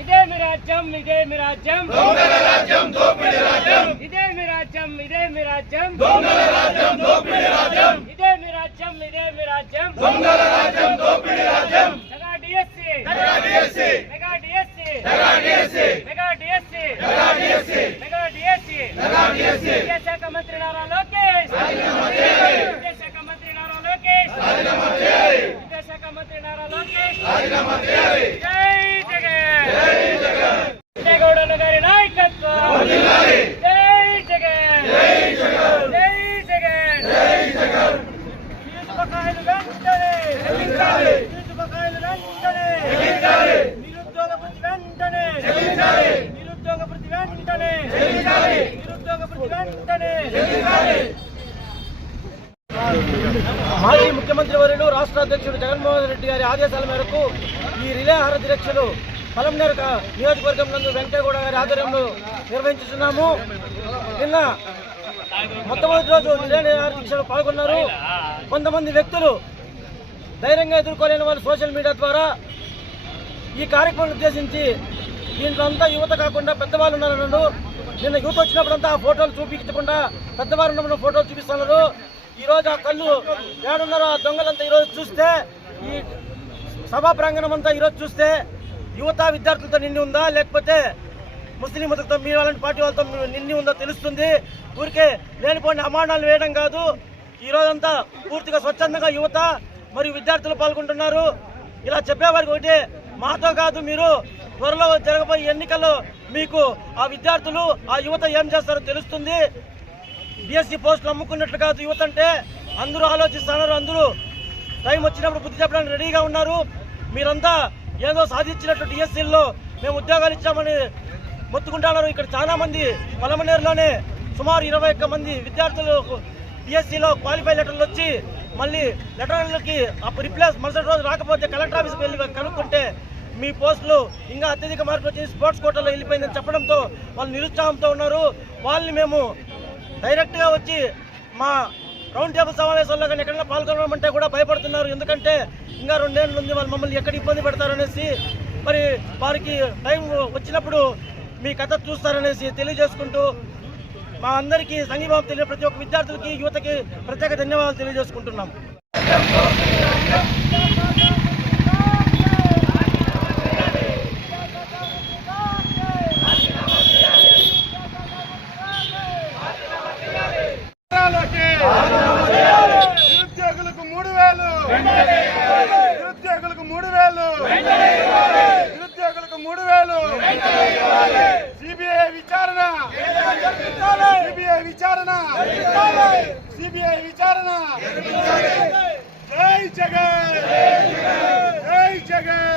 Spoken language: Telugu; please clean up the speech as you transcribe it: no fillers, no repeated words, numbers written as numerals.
ఇదేమి రాజ్యం ఇదేమి రాజ్యం దొంగల రాజ్యం దోపిడీ రాజ్యం ఇదేమి రాజ్యం ఇదేమి రాజ్యం దొంగల రాజ్యం దోపిడీ రాజ్యం ఇదేమి రాజ్యం ఇదేమి రాజ్యం దొంగల రాజ్యం దోపిడీ రాజ్యం mega DSC mega DSC mega DSC mega DSC mega DSC mega DSC mega DSC mega DSC విద్యాశాఖ మంత్రి నారా లోకేష్ విద్యాశాఖ మంత్రి నారా లోకేష్ విద్యాశాఖ మంత్రి నారా లోకేష్ జై జగన్ జగన్ గారి నాయకత్వం జై జగన్ జై జగన్ జై జగన్ జై జగన్ ఫీజు బకాయిలు వెంటనే చెల్లించాలి ఫీజు బకాయిలు వెంటనే చెల్లించాలి నిరుద్యోగ భృతి వెంటనే చెల్లించాలి నిరుద్యోగ భృతి వెంటనే చెల్లించాలి నిరుద్యోగ భృతి వెంటనే చెల్లించాలి మాజీ ముఖ్యమంత్రి వర్యులు రాష్ట్ర అధ్యక్షుడు జగన్మోహన్ రెడ్డి గారి ఆదేశాల మేరకు ఈ రిలే ఆహార దీక్షలు పలమనేరు నియోజకవర్గం నందు వెంకటగౌడ గారి ఆధ్వర్యంలో నిర్వహించుతున్నాము. నిన్న మొట్టమొదటి రోజు రిలే ఆహార దీక్షలు పాల్గొన్నారు. కొంతమంది వ్యక్తులు ధైర్యంగా ఎదుర్కోలేని వాళ్ళు సోషల్ మీడియా ద్వారా ఈ కార్యక్రమం ఉద్దేశించి దీంట్లో అంతా యువత కాకుండా పెద్దవాళ్ళు ఉన్నారన్నారు. నిన్న యువత వచ్చినప్పుడంతా ఆ ఫోటోలు చూపించకుండా పెద్దవారు ఉన్న ఫోటోలు చూపిస్తున్నారు. ఈరోజు ఆ కళ్ళు ఏడున్నారో ఆ దొంగలంతా ఈరోజు చూస్తే ఈ సభా ప్రాంగణం అంతా ఈరోజు చూస్తే యువత విద్యార్థులతో నిండి ఉందా లేకపోతే ముస్లింలతో మీ వాళ్ళని పార్టీ వాళ్ళతో నిండి ఉందో తెలుస్తుంది. ఊరికే లేనిపోయిన అమానాలు వేయడం కాదు. ఈరోజంతా పూర్తిగా స్వచ్ఛందంగా యువత మరియు విద్యార్థులు పాల్గొంటున్నారు. ఇలా చెప్పేవారికి ఒకటి, మాతో కాదు, మీరు త్వరలో జరగబోయే ఎన్నికల్లో మీకు ఆ విద్యార్థులు ఆ యువత ఏం చేస్తారో తెలుస్తుంది. డిఎస్సి పోస్టులు అమ్ముకున్నట్లు కాదు యువత అంటే. అందరూ ఆలోచిస్తున్నారు, అందరూ టైం వచ్చినప్పుడు బుద్ధి చెప్పడానికి రెడీగా ఉన్నారు. మీరంతా ఏదో సాధించినట్టు డిఎస్సీల్లో మేము ఉద్యోగాలు ఇచ్చామని మొత్తుకుంటున్నారు. ఇక్కడ చాలా మంది పలమనేరులోనే సుమారు 21 మంది విద్యార్థులు డిఎస్సీలో క్వాలిఫై లెటర్లు వచ్చి మళ్ళీ లెటర్లకి రిప్లేస్ మరుసటి రోజు రాకపోతే కలెక్టర్ ఆఫీస్కి వెళ్ళి కనుక్కుంటే మీ పోస్టులు ఇంకా అత్యధిక మార్పులు వచ్చి స్పోర్ట్స్ కోటాలో వెళ్ళిపోయిందని చెప్పడంతో వాళ్ళు నిరుత్సాహంతో ఉన్నారు. వాళ్ళని మేము డైరెక్ట్గా వచ్చి మా రౌండ్ టేబుల్ సమావేశాల్లో కానీ ఎక్కడైనా పాల్గొనమంటే కూడా భయపడుతున్నారు. ఎందుకంటే ఇంకా 2 ఏళ్ళు ఉంది, వాళ్ళు మమ్మల్ని ఎక్కడ ఇబ్బంది పెడతారనేసి, మరి వారికి టైం వచ్చినప్పుడు మీ కథ చూస్తారనేసి తెలియజేసుకుంటూ మా అందరికీ సంఘీభావం తెలియ ప్రతి ఒక్క విద్యార్థులకి యువతకి ప్రత్యేక ధన్యవాదాలు తెలియజేసుకుంటున్నాం. నిరుద్యోగులకు 3000 నిరుద్యోగులకు 3000 నిరుద్యోగులకు 3000 సిబిఐ విచారణ సిబిఐ విచారణ సిబిఐ విచారణ జై జగన్ జై జగన్.